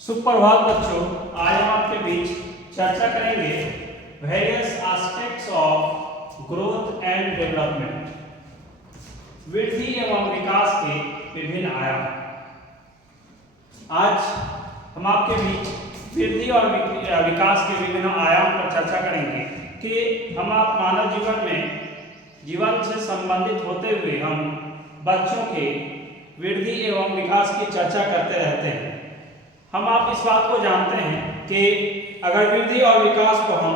सुप्रभात बच्चों, आज हम आपके बीच चर्चा करेंगे various aspects of growth and development, वृद्धि एवं विकास के विभिन्न आयाम। आज हम आपके बीच वृद्धि और विकास के विभिन्न आयाम पर चर्चा करेंगे कि हम आप मानव जीवन में जीवन से संबंधित होते हुए हम बच्चों के वृद्धि एवं विकास की चर्चा करते रहते हैं। हम आप इस बात को जानते हैं कि अगर वृद्धि और विकास को हम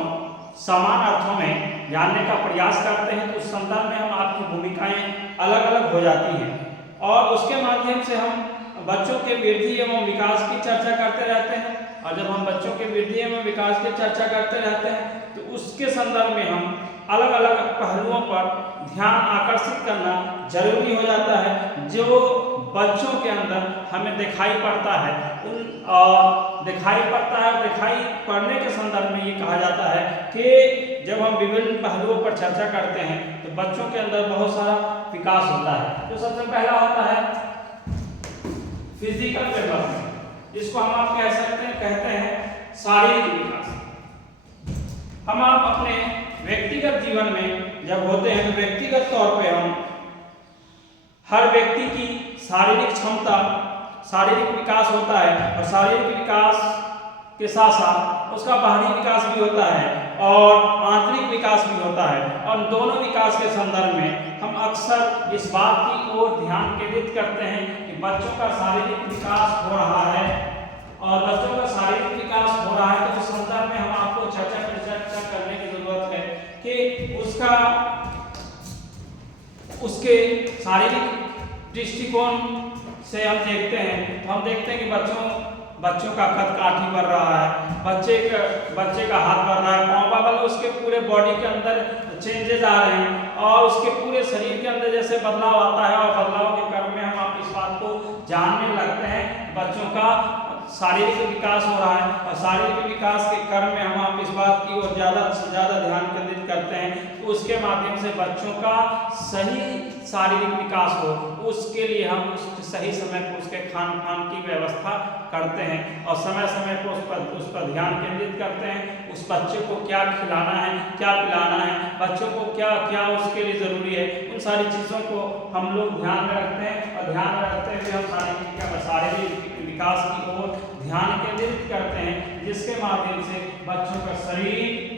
समान अर्थों में जानने का प्रयास करते हैं तो उस संदर्भ में हम आपकी भूमिकाएं अलग अलग हो जाती हैं और उसके माध्यम से हम बच्चों के वृद्धि एवं विकास की चर्चा करते रहते हैं। और जब हम बच्चों के वृद्धि एवं विकास की चर्चा करते रहते हैं तो उसके संदर्भ में हम अलग अलग पहलुओं पर ध्यान आकर्षित करना जरूरी हो जाता है, जो बच्चों के अंदर हमें दिखाई पड़ता है। दिखाई पड़ने के संदर्भ में ये कहा जाता है कि जब हम विभिन्न पहलुओं पर चर्चा करते हैं तो बच्चों के अंदर बहुत सारा विकास होता है। जो सबसे पहला होता है फिजिकल डेवलपमेंट, जिसको हम आप कहते हैं शारीरिक विकास। हम आप अपने व्यक्तिगत जीवन में जब होते हैं तो व्यक्तिगत तौर पे हम हर व्यक्ति की शारीरिक क्षमता, शारीरिक विकास होता है और शारीरिक विकास के साथ साथ उसका बाहरी विकास भी होता है और आंतरिक विकास भी होता है। और दोनों विकास के संदर्भ में हम अक्सर इस बात की ओर ध्यान केंद्रित करते हैं कि बच्चों का शारीरिक विकास हो रहा है और बच्चों का शारीरिक विकास हो रहा है तो उस संदर्भ में हम आपको चर्चा करने की जरूरत है कि उसके शारीरिक दृष्टिकोण से हम देखते हैं तो हम देखते हैं कि बच्चों का कद काठी बढ़ रहा है, बच्चे का हाथ बढ़ रहा है, पाँव बल उसके पूरे बॉडी के अंदर चेंजेस आ रहे हैं और उसके पूरे शरीर के अंदर जैसे बदलाव आता है और बदलाव के क्रम में हम आप इस बात को जानने लगते हैं बच्चों का शारीरिक विकास हो रहा है। और शारीरिक विकास के क्रम में हम आप इस बात की ओर ज़्यादा से ज़्यादा ध्यान केंद्रित करते हैं तो उसके माध्यम से बच्चों का सही शारीरिक विकास हो, उसके लिए हम सही समय पर उसके खान पान की व्यवस्था करते हैं और समय समय पर उस पर ध्यान केंद्रित करते हैं। उस बच्चे को क्या खिलाना है, क्या पिलाना है, बच्चों को क्या क्या उसके लिए ज़रूरी है, उन सारी चीज़ों को हम लोग ध्यान में रखते हैं और ध्यान में रखते हुए हम शारीरिक विकास की ओर ध्यान केंद्रित करते हैं, जिसके माध्यम से बच्चों का शरीर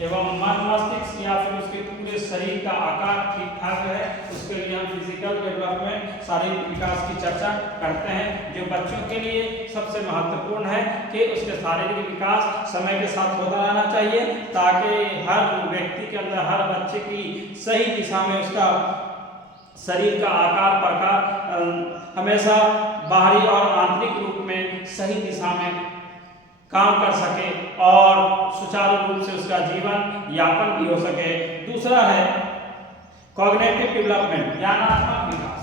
एवं मन मस्तिष्क या फिर उसके पूरे शरीर का आकार ठीक ठाक है। उसके लिए हम फिजिकल डेवलपमेंट, शारीरिक विकास की चर्चा करते हैं, जो बच्चों के लिए सबसे महत्वपूर्ण है कि उसके शारीरिक विकास समय के साथ होता रहना चाहिए ताकि हर व्यक्ति के अंदर, हर बच्चे की सही दिशा में उसका शरीर का आकार प्रकार हमेशा बाहरी और आंतरिक रूप में सही दिशा में काम कर सके और सुचारू रूप से उसका जीवन यापन भी हो सके। दूसरा है कॉग्निटिव डेवलपमेंट, ज्ञानात्मक विकास।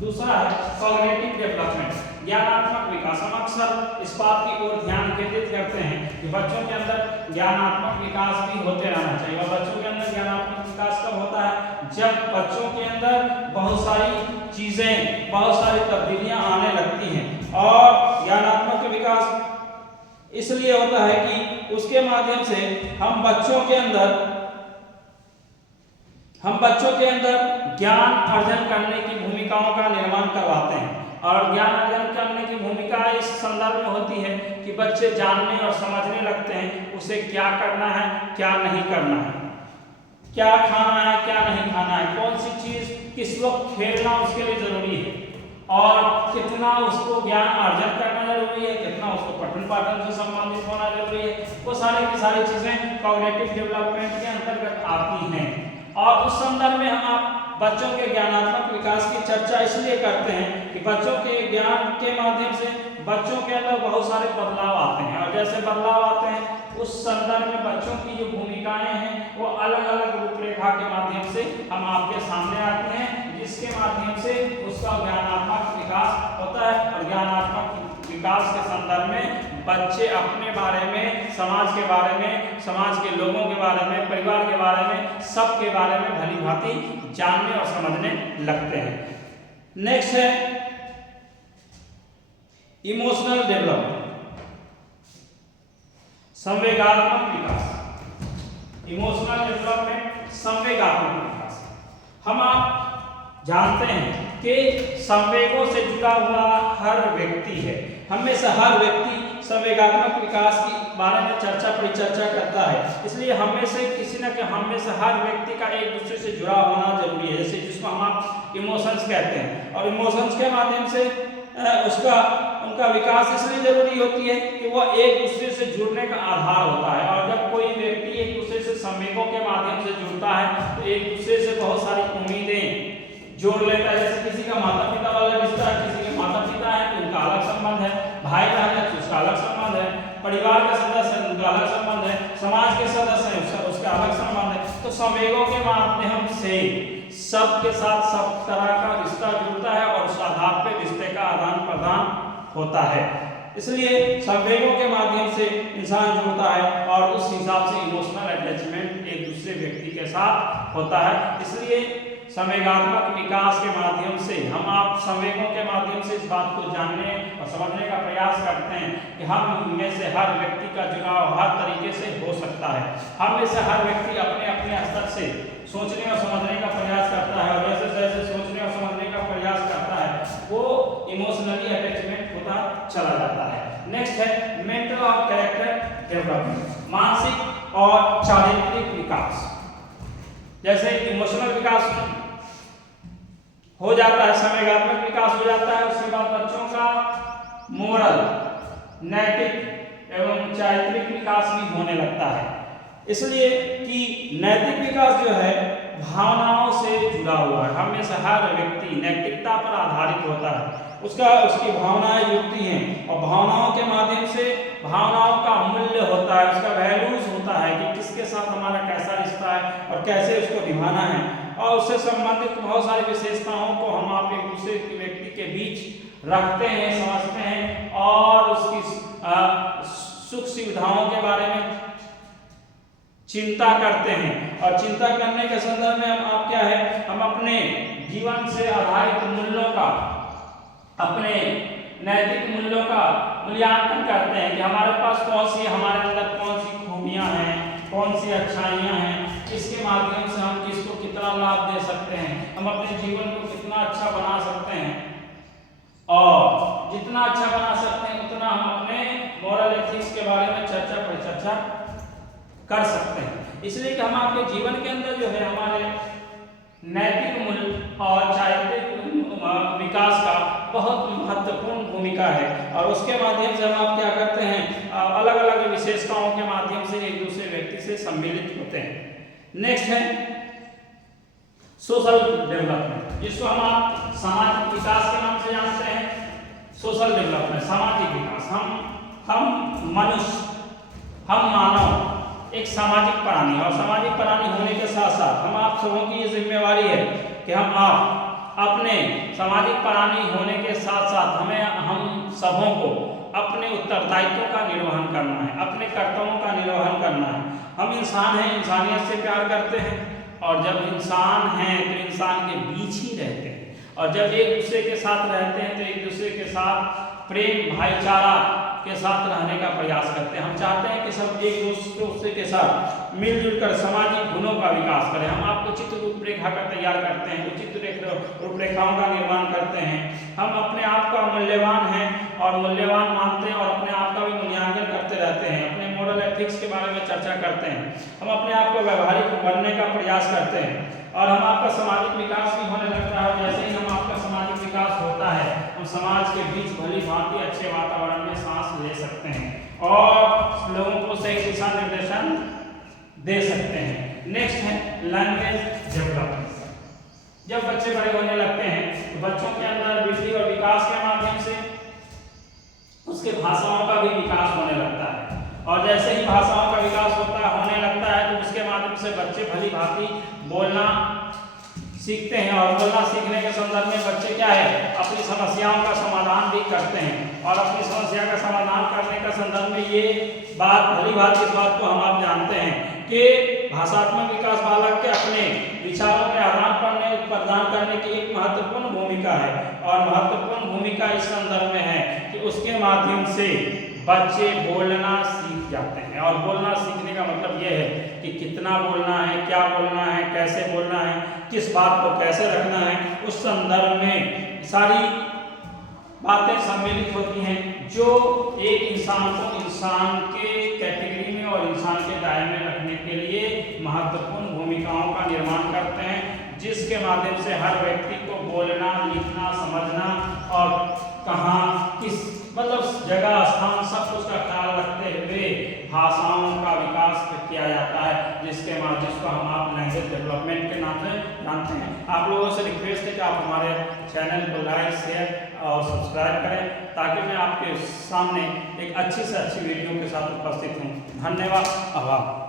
दूसरा है कॉग्निटिव डेवलपमेंट, ज्ञानात्मक विकास। हम अक्सर इस बात की ओर ध्यान केंद्रित करते हैं कि बच्चों के अंदर ज्ञानात्मक विकास भी होते रहना चाहिए। और बच्चों के अंदर ज्ञानात्मक विकास कब होता है? जब बच्चों के अंदर बहुत सारी चीजें, बहुत सारी तब्दीलियां आने लगती हैं। और ज्ञानात्मक विकास इसलिए होता है कि उसके माध्यम से हम बच्चों के अंदर ज्ञान अर्जन करने की भूमिकाओं का निर्माण करवाते हैं। और ज्ञान अर्जन करने की भूमिका इस संदर्भ में होती है कि बच्चे जानने और समझने लगते हैं उसे क्या करना है, क्या नहीं करना है, क्या खाना है, क्या नहीं खाना है, कौन सी चीज किस वक्त खेलना उसके लिए जरूरी है और कितना उसको ज्ञान अर्जन करना जरूरी है, कितना उसको पठन पाठन से संबंधित होना जरूरी है। वो सारी की सारी चीजें कॉग्निटिव डेवलपमेंट के अंतर्गत आती हैं। और उस संदर्भ में हम आप बच्चों के ज्ञानात्मक विकास की चर्चा इसलिए करते हैं कि बच्चों के ज्ञान के माध्यम से बच्चों के अंदर बहुत सारे बदलाव आते हैं और जैसे बदलाव आते हैं उस संदर्भ में बच्चों की जो भूमिकाएं हैं वो अलग अलग रूपरेखा के माध्यम से हम आपके सामने आती हैं, जिसके माध्यम से उसका ज्ञानात्मक विकास होता है। और ज्ञानात्मक विकास के संदर्भ में बच्चे अपने बारे में, समाज के बारे में, समाज के लोगों के बारे में, परिवार के बारे में, सबके बारे में भली भांति जानने और समझने लगते हैं। नेक्स्ट है इमोशनल डेवलपमेंट। संवेगात्मक विकास, इमोशनल डेवलपमेंट, संवेगात्मक विकास। हम आप जानते हैं कि संवेगों से जुड़ा हुआ हर व्यक्ति है, हमें से हर व्यक्ति संवेगात्मक विकास के बारे में परिचर्चा करता है। इसलिए हमें से किसी न हमें से हर व्यक्ति का एक दूसरे से जुड़ा होना जरूरी है, जैसे जिसको हम आप इमोशंस कहते हैं। और इमोशंस के माध्यम से उनका विकास इसलिए जरूरी होती है कि वह एक दूसरे से जुड़ने का आधार होता है। और जब कोई व्यक्ति एक दूसरे से संवेगों के माध्यम से जुड़ता है तो एक दूसरे से बहुत सारी उम्मीदें जोड़ लेता है। जैसे किसी का माता पिता वाला रिश्ता है, किसी के माता पिता है तो उनका अलग संबंध है, भाई बहन है तो उसका अलग संबंध है, परिवार के सदस्य है उनका अलग संबंध है, समाज के सदस्य है उसका अलग संबंध है। तो संवेगों के माध्यम से सबके साथ सब तरह का रिश्ता जुड़ता है और उस आधार पर रिश्ते का आदान प्रदान होता है। इसलिए संवेगों के माध्यम से इंसान जुड़ता है और उस हिसाब से इमोशनल अटैचमेंट एक दूसरे व्यक्ति के साथ होता है। इसलिए संवेगात्मक विकास के माध्यम से हम आप संवेगों के माध्यम से इस बात को जानने और समझने का प्रयास करते हैं कि हम में से हर व्यक्ति का जुड़ाव हर तरीके से हो सकता है। हम में से हर व्यक्ति अपने अपने स्तर से सोचने और समझने का प्रयास करता है, और जैसे जैसे सोचने और समझने का प्रयास करता है वो इमोशनली अटैचमेंट होता चला जाता है। नेक्स्ट है मेंटल और कैरेक्टर डेवलपमेंट, मानसिक और चारित्रिक विकास। जैसे इमोशनल विकास हो जाता है, संवेगात्मक विकास हो जाता है, उसके बाद बच्चों का मोरल, नैतिक एवं चारित्रिक विकास भी होने लगता है। इसलिए कि नैतिक विकास जो है भावनाओं से जुड़ा हुआ है। हम में से हर व्यक्ति नैतिकता पर आधारित होता है, उसकी भावनाएं जुड़ती हैं और भावनाओं के माध्यम से भावनाओं का मूल्य होता है, उसका वैल्यूज होता है कि किसके साथ हमारा कैसा रिश्ता है और कैसे उसको निभाना है। और उससे संबंधित बहुत सारी विशेषताओं को हम आप एक दूसरे व्यक्ति के बीच रखते हैं, समझते हैं और उसकी सुख सुविधाओं के बारे में चिंता करते हैं। और चिंता करने के संदर्भ में हम आप क्या है, हम अपने जीवन से आधारित मूल्यों का, अपने नैतिक मूल्यों का मूल्यांकन करते हैं कि हमारे पास कौन सी, हमारे अंदर कौन सी खूबियां हैं, कौन सी अच्छाइयां हैं, इसके माध्यम से हम किसको कितना लाभ दे सकते हैं, हम अपने जीवन को कितना अच्छा बना सकते हैं। और जितना अच्छा बना सकते हैं उतना हम अपने मोरल एथिक्स के बारे में परिचर्चा कर सकते हैं। इसलिए कि हम आपके जीवन के अंदर जो है हमारे नैतिक मूल्य और चारित्रिक विकास का बहुत महत्वपूर्ण भूमिका है। और उसके माध्यम से हम आप क्या करते हैं, अलग अलग विशेषताओं के माध्यम से एक दूसरे व्यक्ति से सम्मिलित होते हैं। नेक्स्ट है सोशल डेवलपमेंट, जिसको हम आप सामाजिक विकास के नाम से जानते हैं। सोशल डेवलपमेंट, सामाजिक विकास। हम मनुष्य, हम मानव एक सामाजिक प्राणी, और सामाजिक प्राणी होने के साथ साथ हम आप सबों की ये जिम्मेवारी है कि हम आप अपने सामाजिक प्राणी होने के साथ साथ हम सबों को अपने उत्तरदायित्वों का निर्वहन करना है, अपने कर्तव्यों का निर्वहन करना है। हम इंसान हैं, इंसानियत से प्यार करते हैं, और जब इंसान हैं तो इंसान के बीच ही रहते हैं, और जब एक दूसरे के साथ रहते हैं तो एक दूसरे के साथ प्रेम भाईचारा के साथ रहने का प्रयास करते हैं। हम चाहते हैं कि सब एक दूसरे के साथ मिलजुल कर सामाजिक गुणों का विकास करें। हम आपको उचित रूपरेखा का तैयार करते हैं, उचित रूपरेखाओं का निर्माण करते हैं। हम अपने आप का मूल्यवान हैं और मूल्यवान मानते हैं और अपने आप का भी मूल्यांकन करते रहते हैं, अपने मोरल एथिक्स के बारे में चर्चा करते हैं। हम अपने आप को व्यवहारिक बनने का प्रयास करते हैं और हम आपका सामाजिक विकास भी होने लगता है। जैसे ही हम आपका सामाजिक विकास होता है हम समाज के बीच भली भांति अच्छे वातावरण में सांस ले सकते हैं और लोगों को सही दिशा निर्देशन दे सकते हैं। नेक्स्ट है लैंग्वेज डेवलपमेंट। जब बच्चे बड़े होने लगते हैं तो बच्चों के अंदर वृद्धि और विकास के माध्यम से उसके भाषाओं का भी विकास होने लगता है, और जैसे ही भाषाओं का विकास होने लगता है तो उसके माध्यम से बच्चे भली भांति बोलना सीखते हैं, और बोलना सीखने के संदर्भ में बच्चे क्या है, अपनी समस्याओं का समाधान भी करते हैं। और अपनी समस्या का समाधान करने का संदर्भ में ये बात भली भांति इस बात को हम आप जानते हैं कि भाषात्मक विकास बालक के अपने विचारों के आदान प्रदान करने की एक महत्वपूर्ण भूमिका है, और महत्वपूर्ण भूमिका इस संदर्भ में है कि उसके माध्यम से बच्चे बोलना सीख जाते हैं। और बोलना सीखने का मतलब यह है कि कितना बोलना है, क्या बोलना है, कैसे बोलना है, किस बात को कैसे रखना है, उस संदर्भ में सारी बातें सम्मिलित होती हैं जो एक इंसान को इंसान के कैटेगरी में और इंसान के दायरे में रखने के लिए महत्वपूर्ण भूमिकाओं का निर्माण करते हैं, जिसके माध्यम से हर व्यक्ति को बोलना, लिखना, समझना और कहाँ किस मतलब जगह, स्थान, सब कुछ का ख्याल रखते हुए भाषाओं का विकास किया जाता है, जिसके माध्यम जिसको हम आप लैंग्वेज डेवलपमेंट के नाम से जानते हैं। आप लोगों से रिक्वेस्ट है कि आप हमारे चैनल को लाइक, शेयर और सब्सक्राइब करें, ताकि मैं आपके सामने एक अच्छी से अच्छी वीडियो के साथ उपस्थित हूँ। धन्यवाद, आभार।